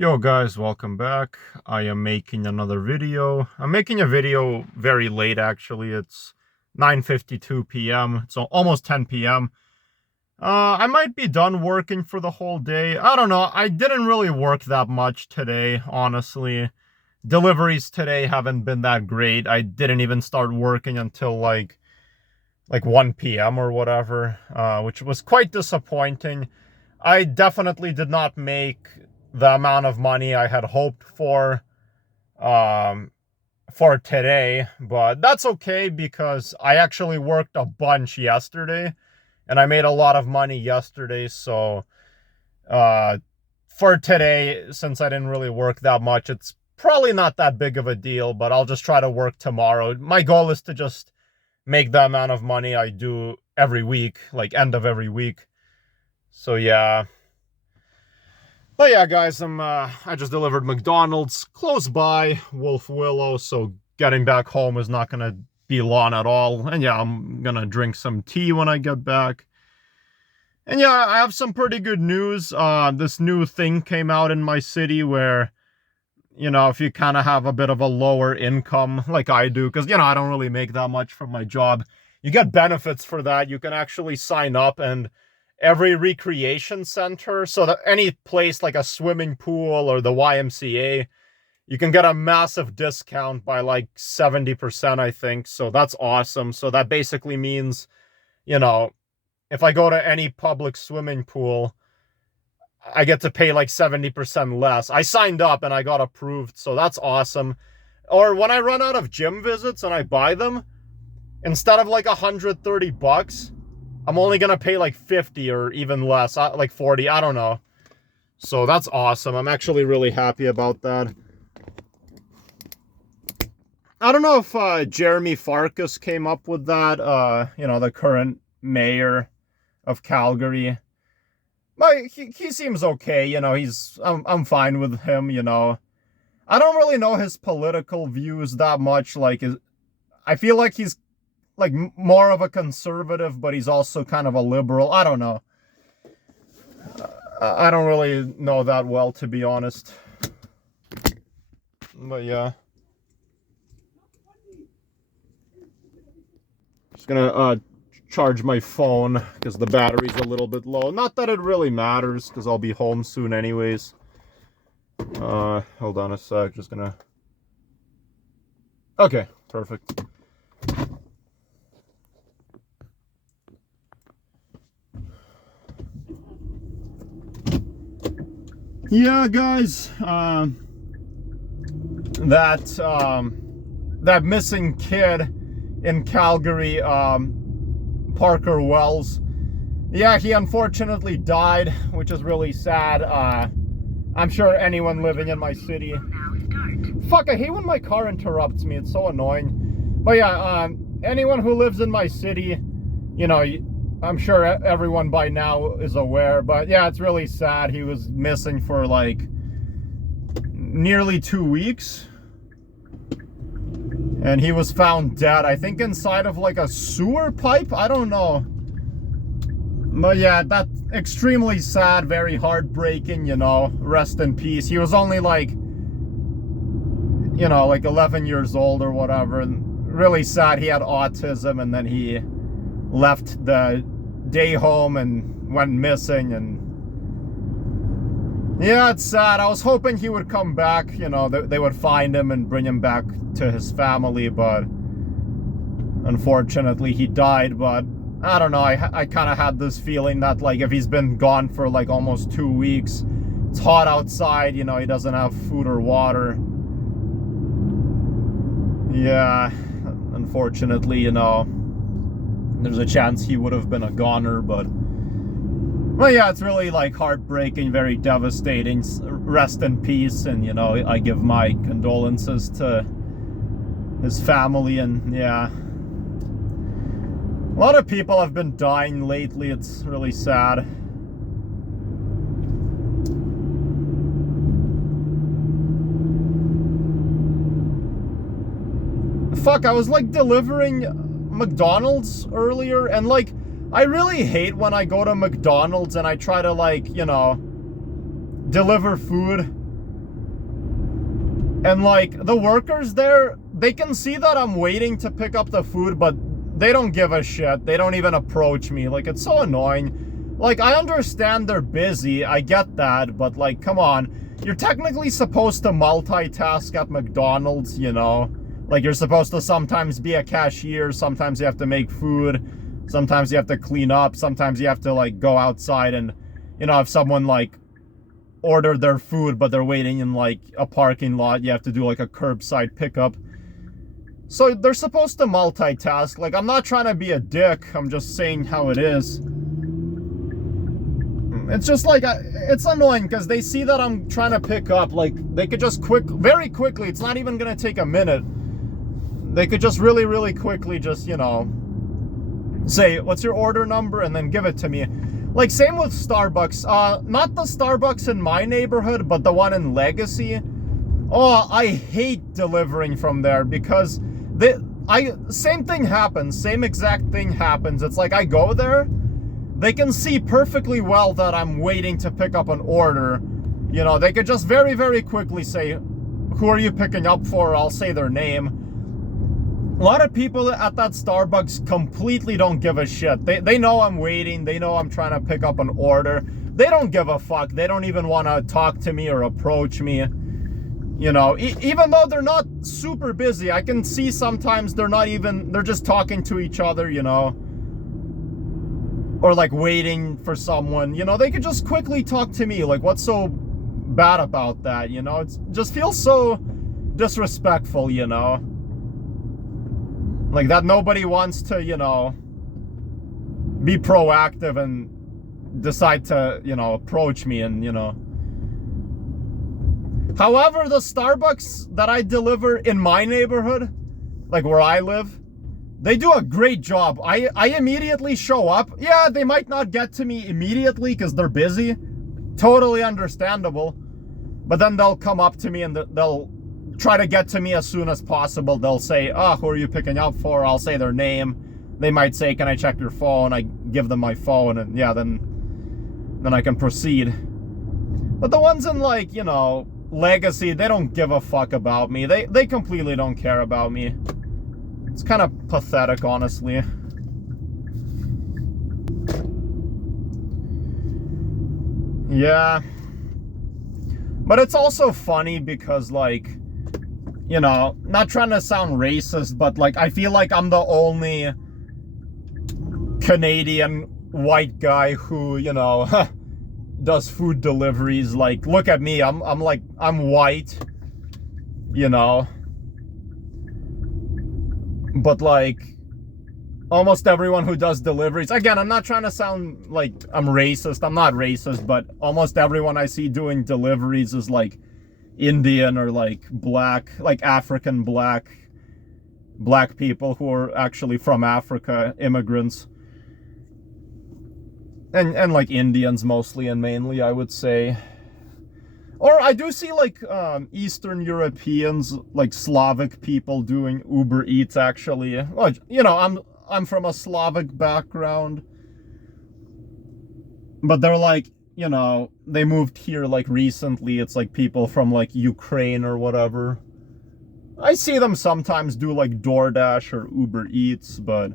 Yo guys, welcome back. I am making another video. I'm making a video very late actually. It's 9:52 p.m. It's almost 10 p.m. I might be done working for the whole day. I don't know. I didn't really work that much today, honestly. Deliveries today haven't been that great. I didn't even start working until like 1 p.m. or whatever, which was quite disappointing. I definitely did not make the amount of money I had hoped um, for today, but that's okay because I actually worked a bunch yesterday and I made a lot of money yesterday. So for today, since I didn't really work that much, it's probably not that big of a deal, but I'll just try to work tomorrow. My goal is to just make the amount of money I do every week, like end of every week. So yeah. But yeah, guys, I just delivered McDonald's close by Wolf Willow, so getting back home is not gonna be long at all. And yeah, I'm gonna drink some tea when I get back. And yeah, I have some pretty good news. This new thing came out in my city where, if you kind of have a bit of a lower income like I do, because, I don't really make that much from my job, you get benefits for that. You can actually sign up, and every recreation center, so that any place like a swimming pool or the YMCA, you can get a massive discount by like 70%, I think. So that's awesome. So that basically means, if I go to any public swimming pool, I get to pay like 70% less. I signed up and I got approved, so that's awesome. Or when I run out of gym visits and I buy them, instead of like $130, I'm only gonna pay like 50 or even less, like 40, I don't know. So that's awesome. I'm actually really happy about that. I don't know if Jeremy Farkas came up with that, the current mayor of Calgary. But he seems okay, I'm fine with him, I don't really know his political views that much. I feel like he's like more of a conservative, but he's also kind of a liberal. I don't know. I don't really know that well, to be honest. But yeah. Just gonna charge my phone because the battery's a little bit low. Not that it really matters because I'll be home soon anyways. Hold on a sec. Just gonna... Okay, perfect. Yeah, guys, that missing kid in Calgary, Parker Wells, yeah, he unfortunately died, which is really sad. I'm sure anyone living in my city... Fuck, I hate when my car interrupts me, it's so annoying. But yeah, anyone who lives in my city, I'm sure everyone by now is aware, but yeah, it's really sad. He was missing for like nearly 2 weeks. And he was found dead, I think inside of like a sewer pipe? I don't know. But yeah, that's extremely sad, very heartbreaking, rest in peace. He was only like 11 years old or whatever. And really sad. He had autism, and then he left the day home and went missing. And yeah, it's sad. I was hoping he would come back, they would find him and bring him back to his family, but unfortunately he died. But I don't know, I kind of had this feeling that like if he's been gone for like almost 2 weeks, it's hot outside, he doesn't have food or water. Yeah, unfortunately, there's a chance he would have been a goner. But well, yeah, it's really like heartbreaking, very devastating. Rest in peace. And I give my condolences to his family. And yeah, a lot of people have been dying lately. It's really sad. Fuck, I was like delivering McDonald's earlier, and like I really hate when I go to McDonald's and I try to like, deliver food And like the workers there, they can see that I'm waiting to pick up the food, but they don't give a shit. They don't even approach me. Like, it's so annoying. Like, I understand they're busy, I get that, but like, come on. You're technically supposed to multitask at McDonald's, you know? Like, you're supposed to sometimes be a cashier, sometimes you have to make food, sometimes you have to clean up, sometimes you have to like go outside and, you know, if someone like ordered their food but they're waiting in like a parking lot, you have to do like a curbside pickup. So they're supposed to multitask. Like, I'm not trying to be a dick, I'm just saying how it is. It's just like, it's annoying because they see that I'm trying to pick up. Like, they could just very quickly, it's not even gonna take a minute. They could just really quickly just, you know, say, what's your order number? And then give it to me. Like, same with Starbucks. Not the Starbucks in my neighborhood, but the one in Legacy. Oh, I hate delivering from there because same thing happens. Same exact thing happens. It's like I go there, they can see perfectly well that I'm waiting to pick up an order. You know, they could just very quickly say, who are you picking up for? I'll say their name. A lot of people at that Starbucks completely don't give a shit. They know I'm waiting. They know I'm trying to pick up an order. They don't give a fuck. They don't even want to talk to me or approach me. You know, even though they're not super busy, I can see sometimes they're just talking to each other, you know. Or like waiting for someone, you know, they could just quickly talk to me. Like, what's so bad about that, you know? It just feels so disrespectful, you know? Like that nobody wants to, you know, be proactive and decide to, you know, approach me and, you know. However, the Starbucks that I deliver in my neighborhood, like where I live, they do a great job. I immediately show up. Yeah, they might not get to me immediately because they're busy. Totally understandable. But then they'll come up to me and they'll try to get to me as soon as possible. They'll say, oh, who are you picking up for? I'll say their name. They might say, can I check your phone? I give them my phone and yeah, then I can proceed. But the ones in like, you know, Legacy, they don't give a fuck about me. They completely don't care about me. It's kind of pathetic, honestly. Yeah. But it's also funny because, like, you know, not trying to sound racist, but, like, I feel like I'm the only Canadian white guy who, you know, does food deliveries. Like, look at me. I'm white, you know. But like almost everyone who does deliveries, again, I'm not trying to sound like I'm racist. I'm not racist, but almost everyone I see doing deliveries is like Indian or like black, like African black people who are actually from Africa, immigrants. And like Indians mostly and mainly, I would say. Or I do see like Eastern Europeans, like Slavic people doing Uber Eats actually. Well, you know, I'm from a Slavic background. But they're like, you know, they moved here like recently. It's like people from like Ukraine or whatever. I see them sometimes do like DoorDash or Uber Eats, but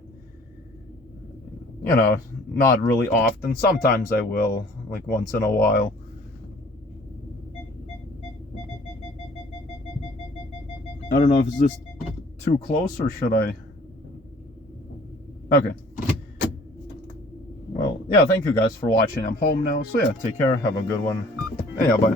you know, not really often. Sometimes I will, like once in a while. I don't know if it's just too close or should I? Okay. Well, yeah, thank you guys for watching. I'm home now, so yeah, take care, have a good one, and yeah, bye.